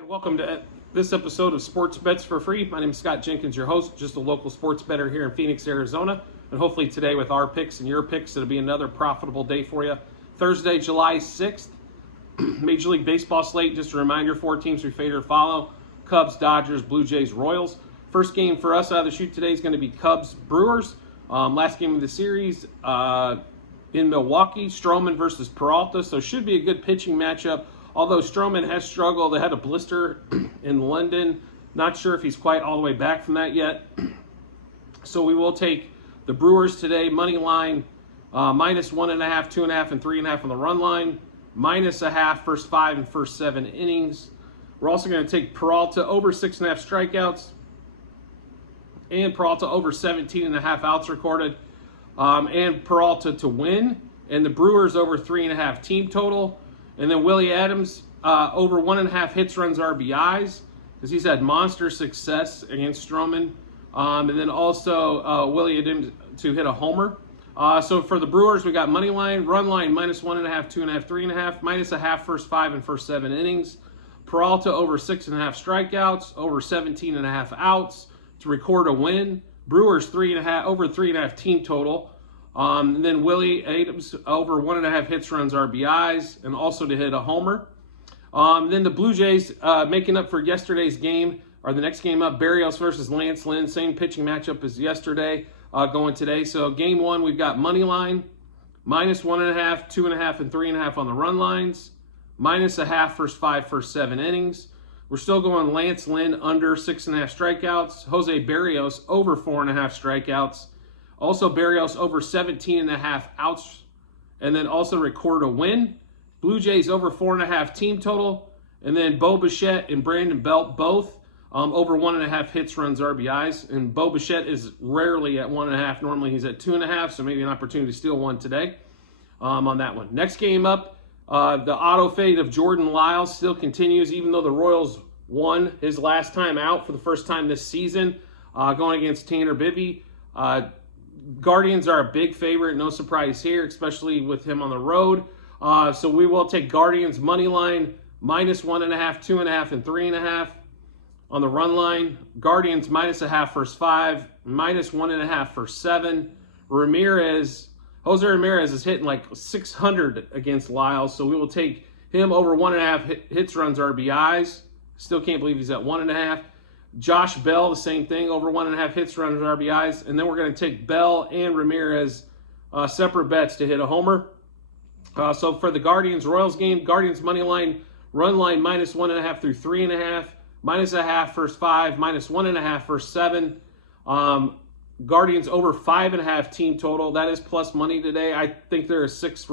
right, welcome to this episode of Sports Bets for Free. My name is Scott Jenkins, your host, just a local sports bettor here in Phoenix, Arizona. And hopefully today with our picks and your picks, it'll be another profitable day for you. Thursday, July 6th, Major League Baseball slate. Just a reminder, 4 teams we favor to follow: Cubs, Dodgers, Blue Jays, Royals. First game for us out of the chute today is going to be Cubs, Brewers. Last game of the series in Milwaukee, Stroman versus Peralta. So should be a good pitching matchup. Although Stroman has struggled, they had a blister in London. Not sure if he's quite all the way back from that yet. So we will take the Brewers today, money line, minus 1.5, 2.5, and 3.5 on the run line, minus a half, first 5 and first 7 innings. We're also going to take Peralta over 6.5 strikeouts and Peralta over 17.5 outs recorded, and Peralta to win, and the Brewers over 3.5 team total. And then Willie Adams over 1.5 hits, runs, RBIs, because he's had monster success against Stroman. And then also Willie Adams to hit a homer. So for the Brewers, we got money line, run line, minus 1.5, 2.5, 3.5, minus a half, first 5 and first 7 innings. Peralta over 6.5 strikeouts, over 17.5 outs to record a win. Brewers over 3.5 team total. And then Willie Adams over 1.5 hits, runs, RBIs, and also to hit a homer. Then the Blue Jays making up for yesterday's game, or the next game up, Berrios versus Lance Lynn. Same pitching matchup as yesterday, going today. So game 1, we've got money line, minus 1.5, 2.5, and 3.5 on the run lines, minus a half, first 5, first 7 innings. We're still going Lance Lynn under 6.5 strikeouts. Jose Berrios over 4.5 strikeouts. Also Berrios over 17.5 outs, and then also record a win. Blue Jays over 4.5 team total, and then Bo Bichette and Brandon Belt both over 1.5 hits, runs, RBIs. And Bo Bichette is rarely at 1.5. Normally he's at 2.5, so maybe an opportunity to steal one today on that one. Next game up, the auto fade of Jordan Lyles still continues, even though the Royals won his last time out for the first time this season, going against Tanner Bibby. Guardians are a big favorite, no surprise here, especially with him on the road. So we will take Guardians money line, minus 1.5, 2.5, and 3.5 on the run line. Guardians minus a half, first 5, minus 1.5, first 7. Jose Ramirez is hitting like 600 against Lyles, so we will take him over 1.5 hits, runs, RBIs. Still can't believe he's at 1.5. Josh Bell, the same thing, over 1.5 hits, runs, RBIs. And then we're going to take Bell and Ramirez separate bets to hit a homer. So for the Guardians-Royals game, Guardians money line, run line, minus 1.5 through 3.5, minus a half, first 5, minus 1.5, first 7. Guardians over 5.5 team total. That is plus money today. I think there is six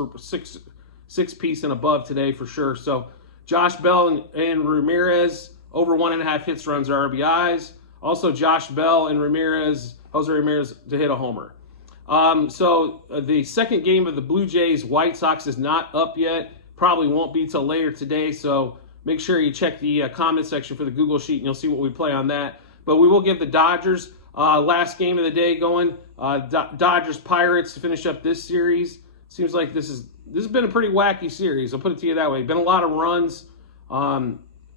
piece and above today for sure. So Josh Bell and Ramirez over 1.5 hits, runs, RBIs. Also Josh Bell and Jose Ramirez to hit a homer. So the second game of the Blue Jays White Sox is not up yet. Probably won't be till later today. So make sure you check the comment section for the Google sheet and you'll see what we play on that. But we will give the Dodgers last game of the day going. Dodgers Pirates to finish up this series. Seems like this has been a pretty wacky series. I'll put it to you that way. Been a lot of runs.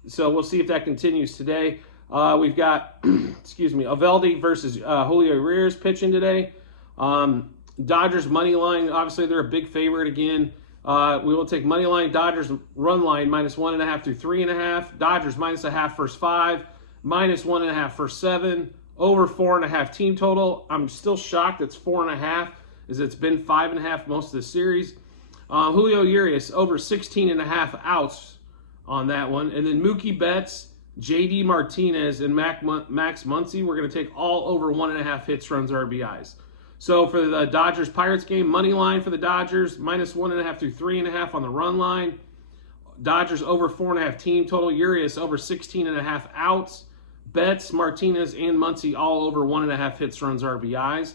So we'll see if that continues today. We've got, Eovaldi versus Julio Urias pitching today. Dodgers money line, obviously they're a big favorite again. We will take money line, Dodgers run line, minus 1.5 through 3.5. Dodgers minus a half, first 5, minus 1.5, first 7, over 4.5 team total. I'm still shocked it's 4.5, as it's been 5.5 most of the series. Julio Urias over 16.5 outs on that one. And then Mookie Betts, JD Martinez, and Max Muncy, we're going to take all over 1.5 hits, runs, RBIs. So for the Dodgers-Pirates game, money line for the Dodgers, minus 1.5 through 3.5 on the run line. Dodgers over 4.5 team total. Urias over 16.5 outs. Betts, Martinez, and Muncy all over 1.5 hits, runs, RBIs.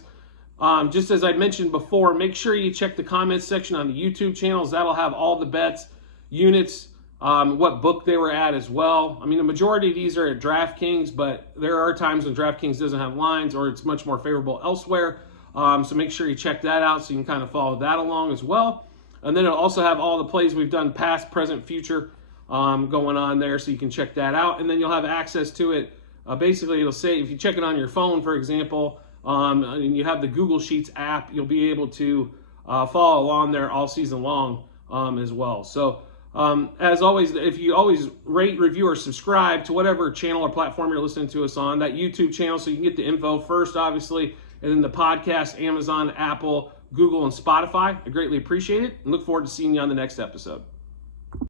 Just as I mentioned before, make sure you check the comments section on the YouTube channels. That'll have all the bets, units, what book they were at as well. I mean, the majority of these are at DraftKings, but there are times when DraftKings doesn't have lines or it's much more favorable elsewhere. So make sure you check that out so you can kind of follow that along as well. And then it'll also have all the plays we've done past, present, future going on there, so you can check that out. And then you'll have access to it. Basically, it'll say, if you check it on your phone, for example, and you have the Google Sheets app, you'll be able to follow along there all season long as well. So as always, if you always rate, review, or subscribe to whatever channel or platform you're listening to us on, that YouTube channel, so you can get the info first, obviously, and then the podcast, Amazon, Apple, Google, and Spotify. I greatly appreciate it and look forward to seeing you on the next episode.